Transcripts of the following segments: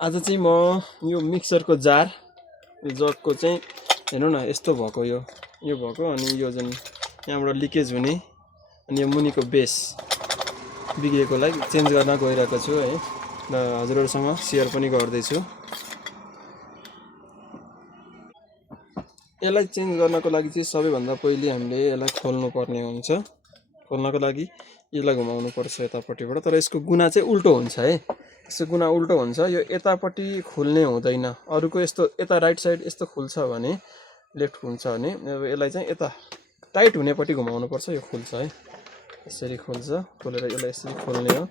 आज चाहिँ म यो मिक्सरको जार यो जगको चाहिँ हेर्नु न यस्तो भएको यो भएको अनि यो जुन यहाँबाट लिकेज हुने अनि यो मुनिको बेस बिग्रेकोलाई चेन्ज गर्न गइरहेको छु है र हजुरहरूसँग सेयर पनि गर्दैछु। यसलाई चेन्ज गर्नको लागि चाहिँ सबैभन्दा पहिले हामीले यसलाई खोल्नु पर्ने हुन्छ। खोल्नको लागि यसलाई घुमाउनु पर्छ यतापट्टिबाट, तर यसको गुना चाहिँ उल्टो हुन्छ है। यसको गुना उल्टो हुन्छ, यो यतापट्टि खुल्ने हुँदैन। अरूको यस्तो यता राइट साइड यस्तो खुल्छ भने लेफ्ट खुल्छ भने अब यसलाई चाहिँ यता टाइट हुनेपट्टि घुमाउनु पर्छ, यो खुल्छ है। यसरी खोल्छ, खोलेर यसलाई यसरी खोल्ने हो,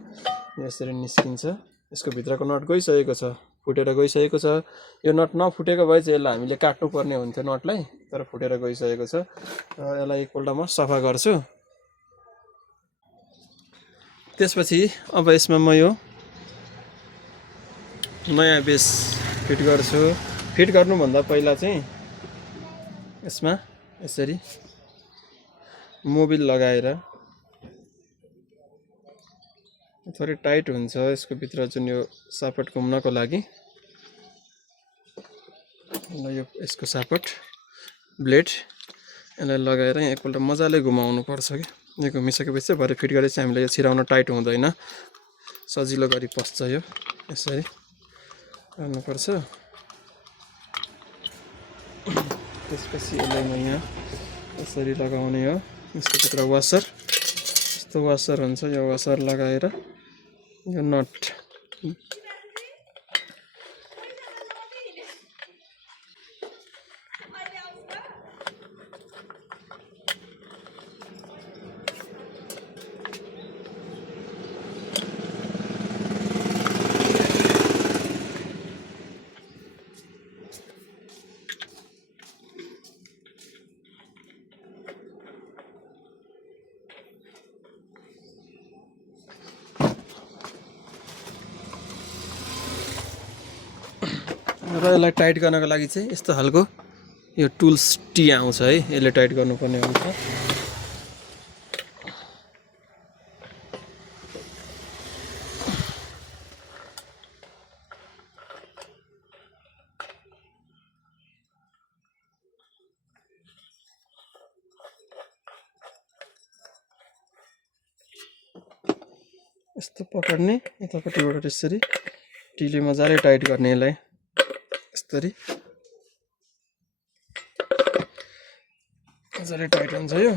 यसरी निस्किन्छ। यसको भित्रको नट गइसकेको छ, फुटेर गइसकेको छ। यो नट नफुटेको भए चाहिँ यसलाई हामीले काट्नुपर्ने हुन्थ्यो नटलाई, तर फुटेर गइसकेको छ। र यसलाई एकपल्ट म सफा गर्छु। त्यसपछि अब यसमा म यो नयाँ बेस फिट गर्छु। फिट गर्नुभन्दा पहिला चाहिँ यसमा यसरी मोबिल लगाएर थोरै टाइट हुन्छ यसको भित्र जुन यो सापट घुम्नको लागि। यो यसको सापट ब्लेड यसलाई लगाएर यहाँ एकपल्ट मजाले घुमाउनु पर्छ कि यो घुमिसकेपछि चाहिँ भरे फिट गरेपछि हामीले यो छिराउन टाइट हुँदैन, सजिलो गरी पस्छ। यो यसरी गर्नुपर्छ। त्यसपछि यसलाई म यहाँ यसरी लगाउने हो। यसको भित्र वासर यस्तो वासर हुन्छ, यो वासर लगाएर यो नट र यसलाई टाइट गर्नको लागि चाहिँ यस्तो खालको यो टुल्स टी आउँछ है, यसले टाइट गर्नुपर्ने हुन्छ। यस्तो पक्ड्ने, यतापट्टिबाट यसरी टीले मजाले टाइट गर्ने यसलाई यसरी मजाले टाइट हुन्छ यो।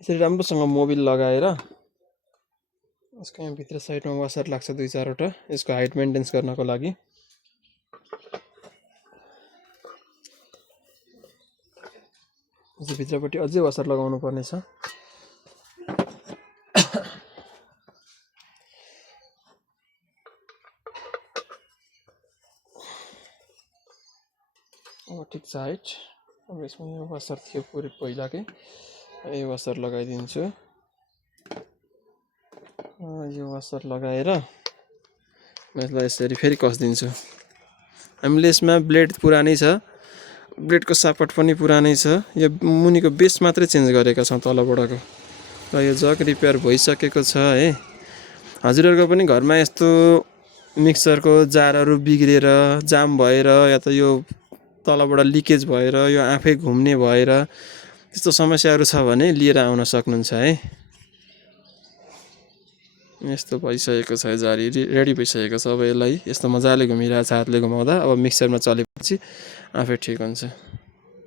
यसरी राम्रोसँग मोबिल लगाएर यसको यहाँ भित्र साइडमा वासर लाग्छ 2-4वटा यसको हाइट मेन्टेन्स गर्नको लागि। भित्रपट्टि अझै वासर लगाउनु पर्ने छ। अब ठिक छ हाइट। अब यसमा यो वासर थियो पुरै पहिलाकै, यो वासर लगाइदिन्छु। यो वासर लगाएर यसलाई यसरी फेरि कसिदिन्छु। हामीले यसमा ब्लेड पुरानै छ, ब्लेडको सापट पनि पुरानै छ। यो मुनिको बेस मात्रै चेन्ज गरेका छौँ तलबाटको, र यो जग रिपेयर भइसकेको छ है। हजुरहरूको पनि घरमा यस्तो मिक्सरको जारहरू बिग्रेर जाम भएर या त यो तलबाट लिकेज भएर यो आफै घुम्ने भएर त्यस्तो समस्याहरू छ भने लिएर आउन सक्नुहुन्छ है। यस्तो भइसकेको छ जारी रेडी भइसकेको छ अब यसलाई यस्तो मजाले घुमिरहेको छ हातले घुमाउँदा अब मिक्सरमा चलेपछि आफै ठिक हुन्छ